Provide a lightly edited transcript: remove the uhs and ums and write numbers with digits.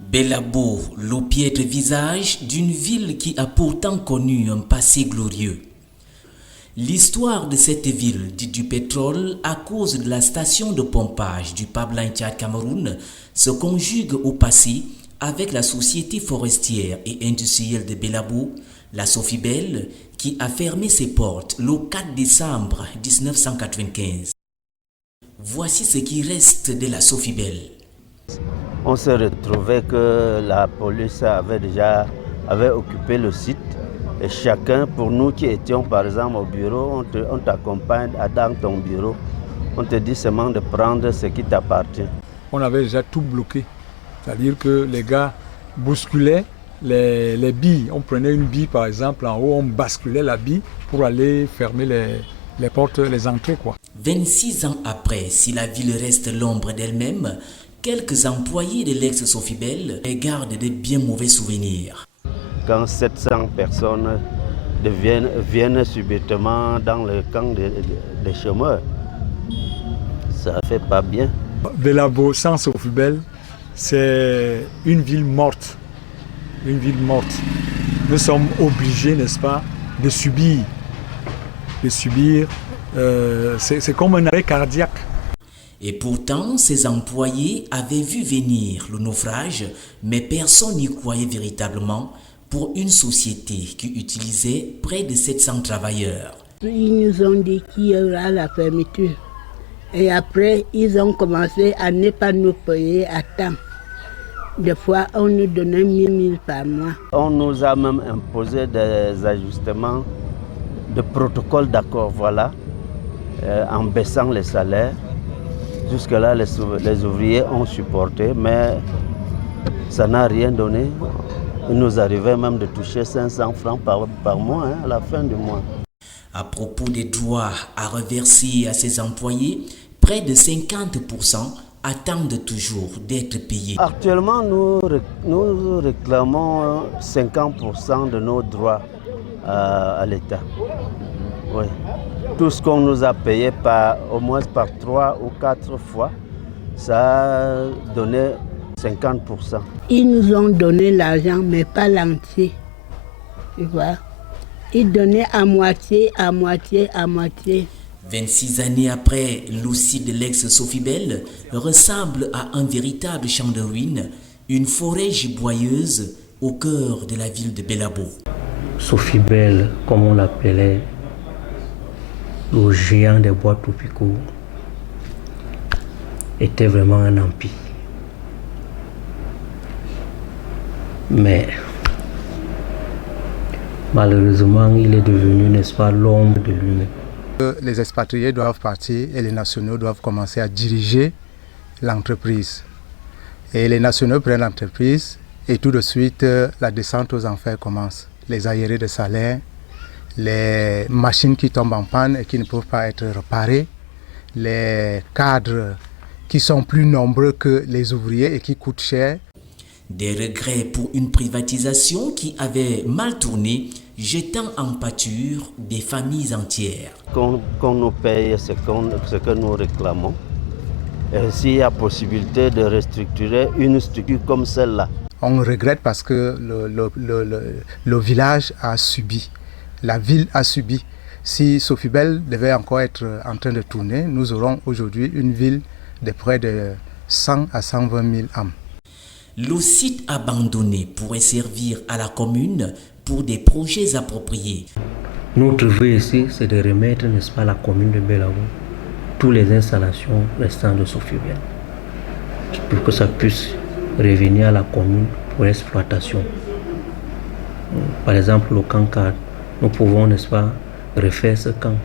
Bellabo, le piètre visage d'une ville qui a pourtant connu un passé glorieux. L'histoire de cette ville dite du pétrole à cause de la station de pompage du pipeline Tchad-Cameroun se conjugue au passé avec la société forestière et industrielle de Bellabo, la Sofibel, qui a fermé ses portes le 4 décembre 1995. Voici ce qui reste de la Sofibel. On s'est retrouvé que la police avait occupé le site et chacun, pour nous qui étions par exemple au bureau, on t'accompagne dans ton bureau. On te dit seulement de prendre ce qui t'appartient. On avait déjà tout bloqué, c'est-à-dire que les gars bousculaient les billes. On prenait une bille par exemple en haut, on basculait la bille pour aller fermer les portes, les entrées, quoi. 26 ans après, si la ville reste l'ombre d'elle-même, quelques employés de l'ex-Sofibel gardent de bien mauvais souvenirs. Quand 700 personnes viennent subitement dans le camp des chômeurs, ça ne fait pas bien. Bellabo sans Sofibel, c'est une ville morte. Une ville morte. Nous sommes obligés, n'est-ce pas, de subir. C'est comme un arrêt cardiaque. Et pourtant, ces employés avaient vu venir le naufrage, mais personne n'y croyait véritablement pour une société qui utilisait près de 700 travailleurs. Ils nous ont dit qu'il y aura la fermeture. Et après, ils ont commencé à ne pas nous payer à temps. Des fois, on nous donnait 1000 par mois. On nous a même imposé des ajustements de protocole d'accord, voilà, en baissant les salaires. Jusque-là, les ouvriers ont supporté, mais ça n'a rien donné. Il nous arrivait même de toucher 500 francs par mois à la fin du mois. À propos des droits à reverser à ses employés, près de 50% attendent toujours d'être payés. Actuellement, nous réclamons 50% de nos droits à l'État. Oui. Tout ce qu'on nous a payé au moins par 3 ou 4 fois, ça a donné 50%. Ils nous ont donné l'argent, mais pas l'entier. Tu vois? Ils donnaient à moitié, à moitié, à moitié. 26 années après, le site de l'ex-Sofibel ressemble à un véritable champ de ruines, une forêt giboyeuse au cœur de la ville de Bellabo. Sofibel, comme on l'appelait, le géant des bois tropicaux, était vraiment un empire. Mais malheureusement, il est devenu, n'est-ce pas, l'ombre de lui-même. Les expatriés doivent partir et les nationaux doivent commencer à diriger l'entreprise. Et les nationaux prennent l'entreprise et tout de suite, la descente aux enfers commence. Les arriérés de salaire, les machines qui tombent en panne et qui ne peuvent pas être réparées, les cadres qui sont plus nombreux que les ouvriers et qui coûtent cher. Des regrets pour une privatisation qui avait mal tourné, jetant en pâture des familles entières. Qu'on nous paye ce que nous réclamons. Et s'il y a possibilité de restructurer une structure comme celle-là. On regrette parce que le village a subi, la ville a subi. Si Sofibel devait encore être en train de tourner, nous aurons aujourd'hui une ville de près de 100 à 120 000 âmes. Le site abandonné pourrait servir à la commune pour des projets appropriés. Notre vœu ici, c'est de remettre, n'est-ce pas, à la commune de Bellabo toutes les installations restantes de Sofibel pour que ça puisse revenir à la commune pour l'exploitation. Par exemple, le camp 4, nous pouvons, n'est-ce pas, refaire ce camp.